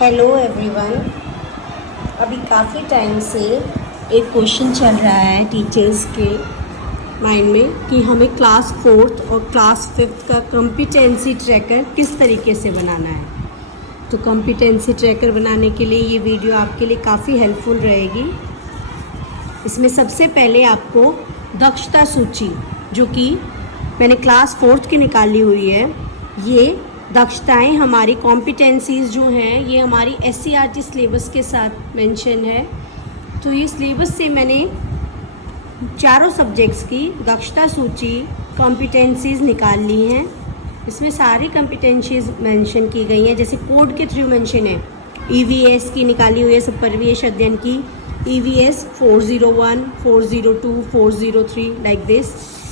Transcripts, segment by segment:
Hello everyone. अभी काफ़ी time से एक क्वेश्चन चल रहा है टीचर्स के माइंड में कि हमें क्लास 4th और क्लास 5th का कॉम्पिटेंसी ट्रैकर किस तरीके से बनाना है। तो कॉम्पिटेंसी ट्रैकर बनाने के लिए ये वीडियो आपके लिए काफ़ी हेल्पफुल रहेगी। इसमें सबसे पहले आपको दक्षता सूची, जो कि मैंने क्लास 4th की निकाली हुई है, ये दक्षताएं हमारी कॉम्पिटेंसीज़ जो हैं ये हमारी SCERT सिलेबस के साथ मेंशन है। तो ये सिलेबस से मैंने चारों सब्जेक्ट्स की दक्षता सूची कॉम्पिटेंसीज़ निकाल ली हैं। इसमें सारी कॉम्पिटेंसीज़ मेंशन की गई हैं, जैसे कोड के थ्रू मेंशन है। EVS की निकाली हुई है, सब परिवेश अध्ययन की EVS 401, 402, 403 लाइक दिस।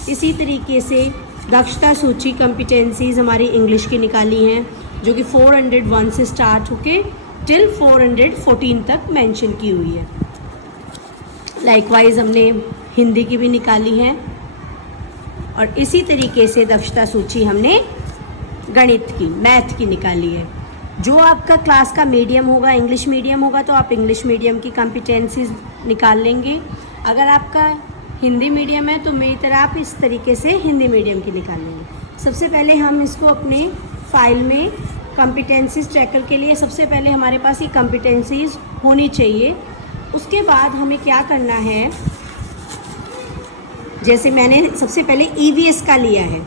इसी तरीके से दक्षता सूची कॉम्पिटेंसीज़ हमारी इंग्लिश की निकाली हैं, जो कि 401 से स्टार्ट होके टिल 414 तक मेंशन की हुई है। लाइकवाइज हमने हिंदी की भी निकाली है, और इसी तरीके से दक्षता सूची हमने गणित की, मैथ की निकाली है। जो आपका क्लास का मीडियम होगा, इंग्लिश मीडियम होगा, तो आप इंग्लिश मीडियम की कॉम्पिटेंसीज़ निकाल लेंगे। अगर आपका हिंदी मीडियम है तो मेरी तरह आप इस तरीके से हिंदी मीडियम की निकाल लेंगे। सबसे पहले हम इसको अपने फाइल में कॉम्पिटेंसीज़ ट्रैकर के लिए सबसे पहले हमारे पास ये कॉम्पिटेंसीज़ होनी चाहिए। उसके बाद हमें क्या करना है, जैसे मैंने सबसे पहले EVS का लिया है।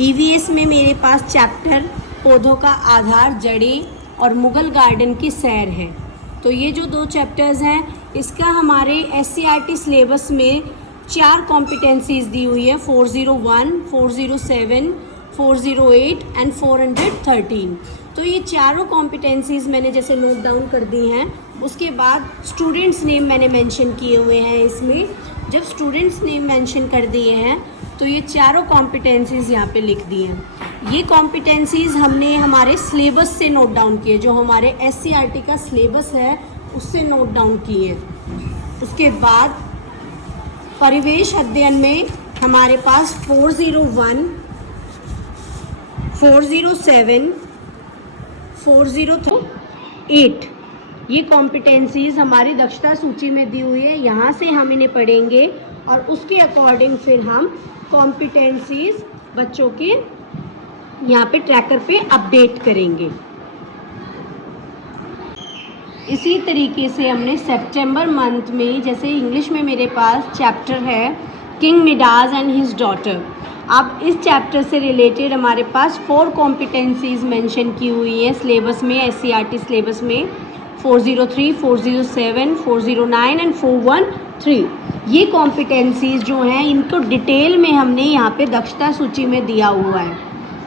EVS में मेरे पास चैप्टर पौधों का आधार, जड़ें और मुगल गार्डन की सैर है। तो ये जो 2 चैप्टर्स हैं, इसका हमारे SCERT सिलेबस में 4 कॉम्पिटेंसीज़ दी हुई है, 401, 407, 408 एंड 413। तो ये चारों कॉम्पिटेंसीज़ मैंने जैसे नोट डाउन कर दी हैं। उसके बाद स्टूडेंट्स नेम मैंने मेंशन किए हुए हैं इसमें। जब स्टूडेंट्स नेम मेंशन कर दिए हैं तो ये चारों कॉम्पिटेंसीज़ यहाँ पे लिख दी हैं। ये कॉम्पिटेंसीज़ हमने हमारे सिलेबस से नोट डाउन किए, जो हमारे SCERT का सिलेबस है उससे नोट डाउन किए हैं। उसके बाद परिवेश अध्ययन में हमारे पास 401, 407, 408 ये कॉम्पिटेंसीज़ हमारी दक्षता सूची में दी हुई है। यहाँ से हम इन्हें पढ़ेंगे और उसके अकॉर्डिंग फिर हम कॉम्पिटेंसीज़ बच्चों के यहाँ पे ट्रैकर पे अपडेट करेंगे। इसी तरीके से हमने सितंबर मंथ में, जैसे इंग्लिश में मेरे पास चैप्टर है king Midas and his daughter. अब इस चैप्टर से रिलेटेड हमारे पास 4 कॉम्पिटेंसीज़ मेंशन की हुई हैं सिलेबस में, SCERT सिलेबस में 403, 407, 409 एंड 413। ये कॉम्पिटेंसीज़ जो हैं इनको डिटेल में हमने यहाँ पे दक्षता सूची में दिया हुआ है।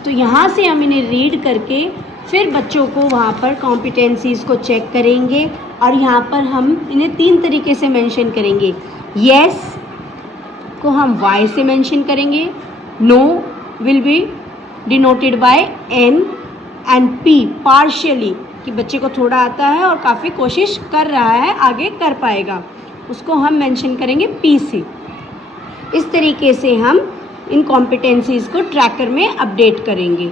तो यहाँ से हम इन्हें रीड करके फिर बच्चों को वहाँ पर कॉम्पिटेंसीज़ को चेक करेंगे, और यहाँ पर हम इन्हें 3 तरीके से मेंशन करेंगे। येस को हम Y से मेंशन करेंगे, no will be denoted by N and P partially, कि बच्चे को थोड़ा आता है और काफ़ी कोशिश कर रहा है, आगे कर पाएगा, उसको हम मेंशन करेंगे P से। इस तरीके से हम इन कॉम्पिटेंसीज़ को ट्रैकर में अपडेट करेंगे।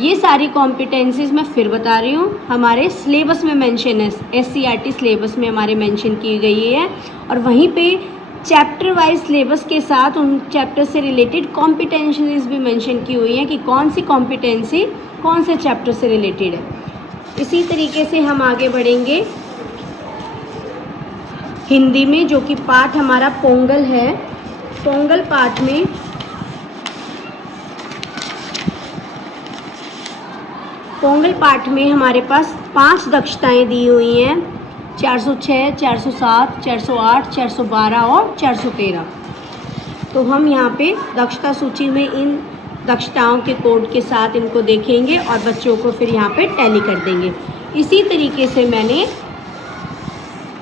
ये सारी कॉम्पिटेंसीज़ मैं फिर बता रही हूँ, हमारे सिलेबस में मेंशन है, SCERT सिलेबस में हमारे मेंशन की गई है, और वहीं पे चैप्टर वाइज सिलेबस के साथ उन चैप्टर से रिलेटेड कॉम्पिटेंसीज़ भी मेंशन की हुई हैं कि कौन सी कॉम्पिटेंसी कौन से चैप्टर से रिलेटेड है। इसी तरीके से हम आगे बढ़ेंगे हिंदी में, जो कि पाठ हमारा पोंगल है। पोंगल पाठ में हमारे पास 5 दक्षताएं दी हुई हैं, 406, 407, 408, 412 और 413। तो हम यहाँ पे दक्षता सूची में इन दक्षताओं के कोड के साथ इनको देखेंगे और बच्चों को फिर यहाँ पे टैली कर देंगे। इसी तरीके से मैंने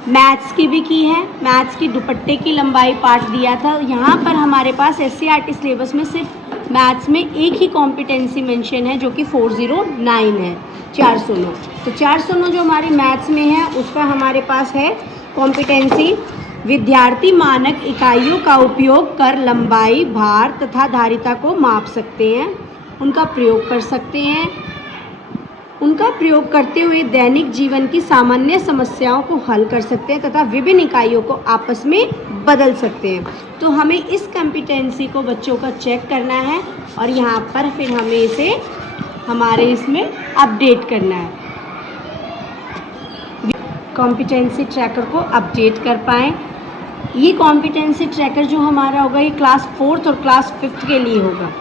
मैथ्स की भी की है। मैथ्स की दुपट्टे की लंबाई पाठ दिया था। यहाँ पर हमारे पास SCERT सिलेबस में सिर्फ मैथ्स में एक ही कॉम्पिटेंसी मेंशन है, जो कि 409 है, 409। तो 409 जो हमारी मैथ्स में है उसका हमारे पास है कॉम्पिटेंसी, विद्यार्थी मानक इकाइयों का उपयोग कर लंबाई, भार तथा धारिता को माप सकते हैं, उनका प्रयोग कर सकते हैं, उनका प्रयोग करते हुए दैनिक जीवन की सामान्य समस्याओं को हल कर सकते हैं तथा विभिन्न इकाइयों को आपस में बदल सकते हैं। तो हमें इस कॉम्पिटेंसी को बच्चों का चेक करना है और यहाँ पर फिर हमें इसे हमारे इसमें अपडेट करना है। कॉम्पिटेंसी ट्रैकर को अपडेट कर पाएँ। ये कॉम्पिटेंसी ट्रैकर जो हमारा होगा ये क्लास 4th और क्लास 5th के लिए होगा।